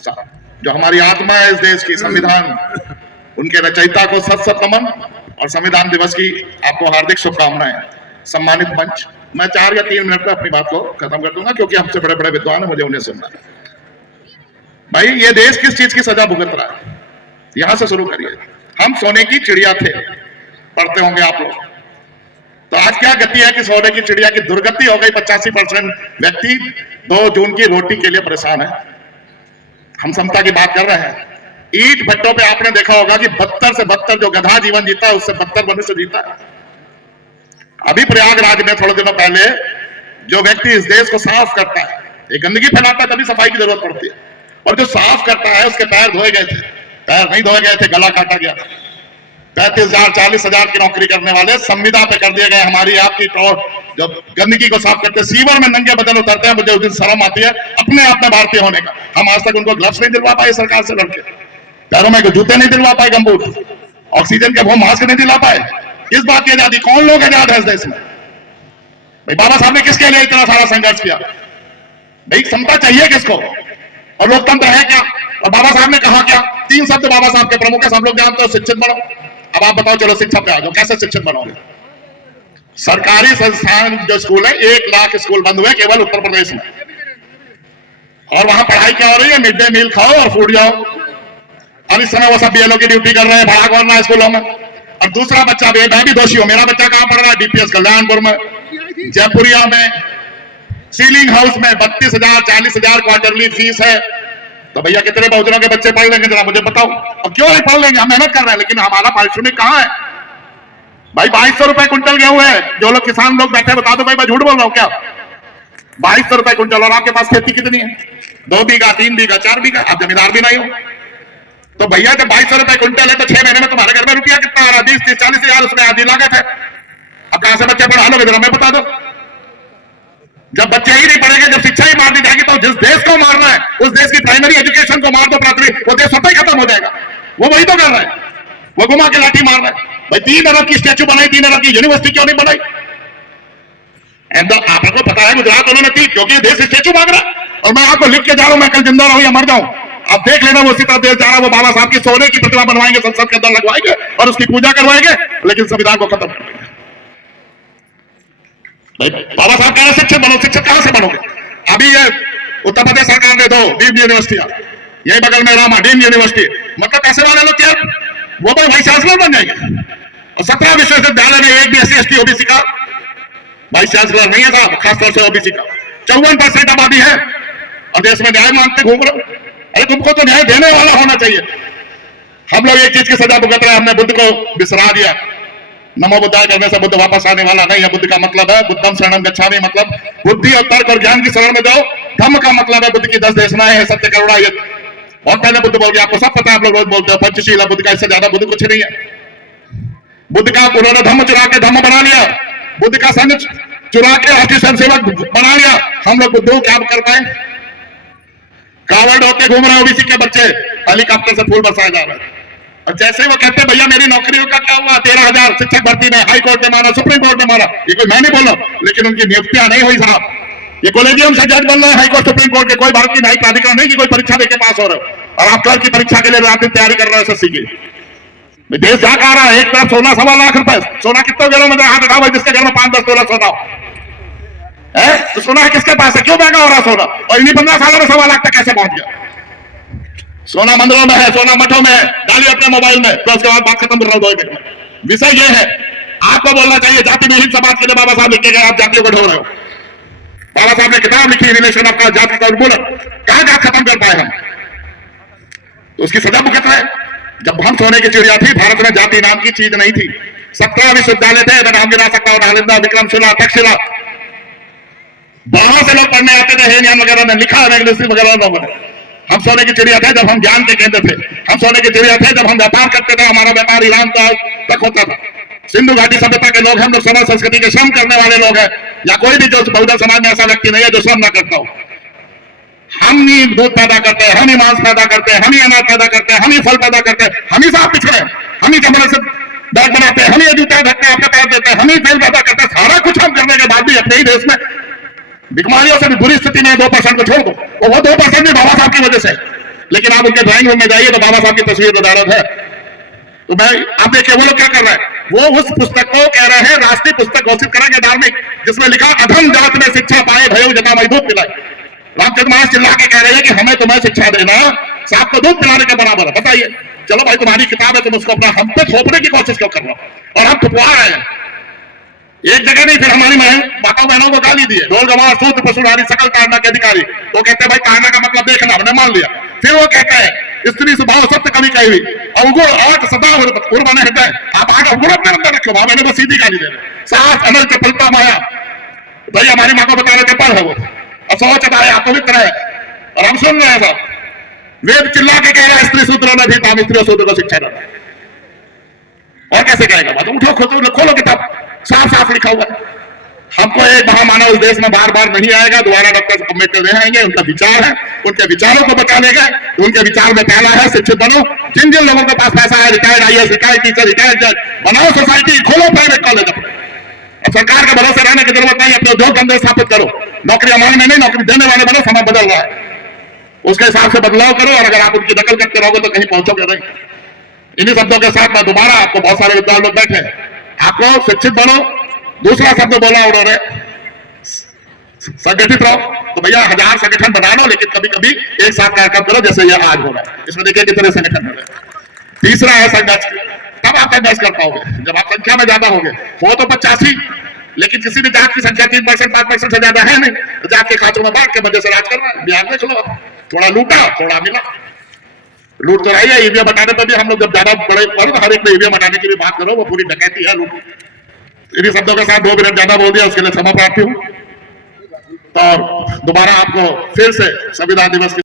जो हमारी आत्मा है इस देश की, संविधान, उनके रचयिता को सत सत नमन और संविधान दिवस की आपको हार्दिक शुभकामनाएं। सम्मानित मंच, मैं 4 या 3 मिनट में अपनी बात को खत्म कर दूंगा क्योंकि हमसे बड़े बड़े विद्वान है, मुझे उन्हें सुनना है। भाई ये देश किस चीज की सजा भुगत रहा है, यहां से शुरू करिए। हम सोने की चिड़िया थे, पढ़ते होंगे आप लोग। तो आज क्या गति है कि सोने की चिड़िया की दुर्गति हो गई। 85% व्यक्ति 2 जून की रोटी के लिए परेशान है। हम समता की बात कर रहे हैं। ईंट भट्टों पे आपने देखा होगा कि 72 से 72 जो गधा जीवन जीता है उससे 72 मनुष्य जीता है। अभी प्रयागराज में थोड़े दिनों पहले जो व्यक्ति इस देश को साफ करता है, ये गंदगी फैलाता है तभी सफाई की जरूरत पड़ती है, और जो साफ करता है उसके पैर धोए गए थे, पैर नहीं धोए गए थे, गला काटा गया। 35,000 40,000 की नौकरी करने वाले संविदा पे कर दिए गए हमारी आपकी। और जब गंदगी को साफ करते सीवर में नंगे बदन उतरते हैं, मुझे उस दिन शर्म आती है अपने आप में भारतीय होने का। हम आज तक उनको ग्लव्स नहीं दिलवा पाए सरकार से लड़के, पैरों में जूते नहीं दिलवा पाए, गमबूट, ऑक्सीजन के वो मास्क नहीं दिला पाए। किस बात की आजादी, कौन लोग आजाद है इस देश में? भाई बाबा साहब ने किसके लिए इतना सारा संघर्ष किया? भाई समता चाहिए किसको, और लोकतंत्र है क्या? और बाबा साहब ने कहा क्या? 3 शब्द बाबा साहब के प्रमुख है, सब लोग जानते हो, शिक्षित बनो। अब आप बताओ, चलो शिक्षा पे आ जाओ, कैसे शिक्षित बनोगे? सरकारी संस्थान जो स्कूल है, 1 लाख स्कूल बंद हुए केवल उत्तर प्रदेश में, और वहां पढ़ाई क्या हो रही है? मिड डे मील खाओ और फूट जाओ। और इस समय वो सब बीएलओ की ड्यूटी कर रहे हैं, भाड़ा भरना है स्कूलों में। और दूसरा बच्चा भी, मैं भी दोषी हूं, मेरा बच्चा कहां पढ़ रहा है? डीपीएस कल्याणपुर में, जयपुरिया में, सीलिंग हाउस में 32,000 40,000 क्वार्टरली फीस है। तो भैया कितने बहुजनों के बच्चे पढ़ लेंगे जरा मुझे बताओ? और क्यों नहीं पढ़ लेंगे? हम मेहनत कर रहे हैं, लेकिन हमारा पारिश्रमिक कहां है? भाई 2200 रुपए क्विंटल गेहूं है। जो लोग किसान लोग बैठे बता दो भाई, मैं झूठ बोल रहा हूं क्या? 2200 रुपए क्विंटल, और आपके पास खेती कितनी है? 2 बीघा 3 बीघा 4 बीघा, आप जमींदार भी नहीं हो। तो भैया जब 2200 रुपए क्विंटल है तो 6 महीने में तुम्हारे घर में रुपया कितना आ रहा है? 20 30 40 हजार उसमें आधी लागत है। अब कहां से बच्चे पढ़ा लोगे जरा मैं बता दो? जब बच्चे ही नहीं पढ़ेंगे, जब शिक्षा ही मार दी जाएगी, तो जिस देश को मारना है उस देश की प्राइमरी एजुकेशन को मार दो, प्राथमिक, वो देश स्वतः ही खत्म हो जाएगा। वो वही तो कर रहा है, वो घुमा के लाठी मार रहा है। भाई 3 अरब की स्टैचू बनाई, 3 अरब की यूनिवर्सिटी क्यों नहीं बनाई? आपको पता है गुजरात उन्होंने थी क्योंकि देश स्टैचू मांग रहा है। और मैं आपको लिख के जा रहा हूं, मैं कल जिंदा रहूं या मर जाऊं, आप देख लेना, वो उसी तरह देश जा रहा है। वो बाबा साहब की सोने की प्रतिमा बनवाएंगे, संसद के अंदर लगवाएंगे और उसकी पूजा करवाएंगे, लेकिन संविधान को खत्म कर देंगे। बाबा साहब कह रहे शिक्षक बनो, शिक्षक कहां से बनोगे? अभी ये उत्तर प्रदेश सरकार ने 2 डीम्ड यूनिवर्सिटियां, यही बगल में रामा डीम्ड यूनिवर्सिटी, मतलब पैसे वाले लोग क्या वो तो वाइस चांसलर बन जाएंगे। और 17 विश्वविद्यालय में एक भी SC ST OBC का वाइस चांसलर नहीं है साहब, खासतौर से OBC का। 54% आबादी है और देश में न्याय मांगते घूम रहे हो। अरे तुमको तो न्याय देने वाला होना चाहिए। हम लोग एक चीज की सजा भुगत रहे हैं, हमने बुद्ध को बिसरा दिया। नमो बुद्धाय करने से बुद्ध वापस आने वाला नहीं है। बुद्ध का मतलब है बुद्धम शरणम गच्छामि, मतलब बुद्धि और तर्क और ज्ञान की शरण में जाओ। धम्म का मतलब है बुद्ध की 10 देशनाएं हैं, सत्य करुणा, ये बहुत पहले बुद्ध बोल गया, आपको सब पता है, आप लोग रोज बोलते हो पंचशील बुद्ध का, इससे ज्यादा बुद्ध कुछ नहीं है। बुद्ध का उन्होंने धम्म चुरा के धम्म बना लिया, बुद्ध का संघ चुरा के राष्ट्रीय स्वयंसेवक बना लिया। हम लोग बुद्धों क्या कर पाए? कावड़ होते घूम रहे OBC के बच्चे, हेलीकॉप्टर से फूल बरसाए जा रहे हैं। और जैसे वो कहते हैं भैया मेरी नौकरियों का क्या हुआ? 13,000 शिक्षक भर्ती में हाई कोर्ट ने मारा, सुप्रीम कोर्ट ने मारा। ये कोई मैं नहीं बोल रहा, लेकिन उनकी नियुक्तियां नहीं हुई साहब। ये कॉलेजियम से जज बन रहे हैं हाई कोर्ट सुप्रीम कोर्ट के, कोई भारतीय न्यायिक प्राधिकरण नहीं कि कोई परीक्षा देके पास हो रहे हो। और आप क्लर्क की परीक्षा के लिए रात दिन तैयारी कर रहे हो SSC की। देश जा आ रहा है, एक तरफ सोना 1.25 लाख रुपए, सोना कितने घरों में हाथ उठाओ जिसके घर में 5-10 तोला सोना है, तो सोना है किसके पास है? क्यों महंगा हो रहा सोना? और इन्हीं 15 सालों में 1.25 लाख तक कैसे पहुंच गया? सोना मंदिरों में है, सोना मठों में है, डालिए अपने मोबाइल में, तो उसके बाद बात खत्म कर रहा हूं 2 मिनट में। विषय ये है, आपको बोलना चाहिए जाति विहीन समाज के लिए बाबा साहब लिख के गए, आप जातियों को ढो रहे हो। बाबा साहब ने किताब लिखी रिलेशन ऑफ जाति का उन्मूलन, कहां कहां खत्म कर पाए हम? तो उसकी सजा भुगत है। जब हम सोने की चिड़िया थी, भारत में जाति नाम की चीज नहीं थी। 17 विश्वविद्यालय थे, मैं नाम गिना सकता हूं, नालंदा, विक्रमशिला, तक्षशिला। बाहर से लोग पढ़ने आते थे, हेनियान वगैरह ने लिखा है, वगैरह लोगों ने। हम सोने की चिड़िया थे जब हम ज्ञान के केंद्र थे। हम सोने की चिड़िया थे जब हम व्यापार करते थे, हमारा व्यापार ईरान तक होता था। सिंधु घाटी सभ्यता के लोग, हम लोग समाज संस्कृति के श्रम करने वाले लोग हैं, या कोई भी जो बहुजन समाज में ऐसा व्यक्ति नहीं है जो श्रम ना करता हो। हम ही दूध पैदा करते हैं, हम ही मांस पैदा करते हैं, हम ही अनाज पैदा करते हैं, हम ही फल पैदा करते हैं, हम ही साफ पिछड़े, हम ही चमड़े से बैग बनाते हैं, हम ही जूते ढकते हैं, अपने पैर देते हैं, हम ही तेल पैदा करते हैं। सारा कुछ हम करने के बाद भी अपने ही देश में बीमारियों से भी बुरी स्थिति में 2% को छोड़ दो, वो 2% भी बाबा साहब की वजह से। लेकिन आप उनके ड्राइंग रूम में जाइए तो बाबा साहब की तस्वीर नदारत है। तो मैं आप देखिए वो लोग क्या कर रहे हैं, वो उस पुस्तक को कह रहे हैं राष्ट्रीय पुस्तक घोषित करेंगे धार्मिक, जिसमें लिखा अधम जात में शिक्षा पाए भयो जटा मई दूध पिलाए। रामचंद्र महाराज चिल्ला के कह रहे हैं कि हमें तुम्हें शिक्षा देना सांप को दूध पिलाने के बराबर है। बताइए, चलो भाई तुम्हारी किताब है, तुम उसको अपना हम पे थोपने की कोशिश क्यों कर रहे हो, और हम थुपवा रहे हैं। एक जगह नहीं, फिर हमारी माताओं बहनों को गाली दिए, ढोल गवार सूत्र पशुहारी सकल ताड़ना के अधिकारी। वो कहते हैं भाई ताड़ना का मतलब देखना, हमने मान लिया। फिर वो कहते हैं स्त्री स्वभाव सत्य कभी कही हुई अवगुण आठ सदा उर्वने हृदय, आप आठ अवगुण अपने अंदर रखो। भाव मैंने वो सीधी गाली दे रहे, सास अनल चपलता माया, भाई हमारी माँ को बता रहे थे पर है वो, असौच है अपवित्र है, और हम सुन रहे हैं साहब वेद चिल्ला के कह रहा है स्त्री सूत्रों ने भी काम स्त्री सूत्र को शिक्षा देना। और कैसे कहेगा, तो उठो खोलो किताब, साफ साफ लिखा हुआ है। हमको एक महामानव इस देश में बार बार नहीं आएगा, दोबारा डॉक्टर अम्बेडकर नहीं आएंगे, उनका विचार है, उनके विचारों को बचाने का, उनके विचार में पहला है शिक्षित बनो। जिन जिन लोगों के पास पैसा है, retired IAS, retired teacher, retired जज, बनाओ सोसाइटी, खोलो प्राइवेट कॉलेज अपने। अब सरकार के भरोसे रहने की जरूरत नहीं, अपने उद्योग धंधे स्थापित करो, नौकरियां मांगने नहीं नौकरी देने वाले बनो। समय बदल रहा है, उसके हिसाब से बदलाव करो, और अगर आप उनकी नकल करते रहोगे तो कहीं पहुंचोगे नहीं। इन्हीं शब्दों के साथ मैं दोबारा आपको, बहुत सारे विद्वान लोग बैठे, आपको शिक्षित बनो। दूसरा शब्द बोला उन्होंने संगठित रहो, तो भैया 1000 संगठन बना लो, लेकिन कभी कभी एक साथ कार्यक्रम करो, जैसे ये आज हो रहा है। इसमें देखिए कितने संगठन हो रहे। तीसरा है संघर्ष, तब आप संघर्ष कर पाओगे जब आप संख्या में ज्यादा होगे। हो तो 85, लेकिन किसी भी जात की संख्या 3% 5% से ज्यादा है नहीं, तो जात के खाचों में बांट के मजे से राज करना है। बिहार देख लो, थोड़ा लूटा थोड़ा मिला, लूट तो रही है। ईवीएम हटाने पर भी हम लोग जब ज्यादा बड़े करो तो हर एक में ईवीएम हटाने की भी बात करो, वो पूरी डकैती है, लूट। इन्हीं शब्दों के साथ 2 मिनट ज्यादा बोल दिया, उसके लिए क्षमा प्रार्थी हूँ। और दोबारा आपको फिर से संविधान दिवस की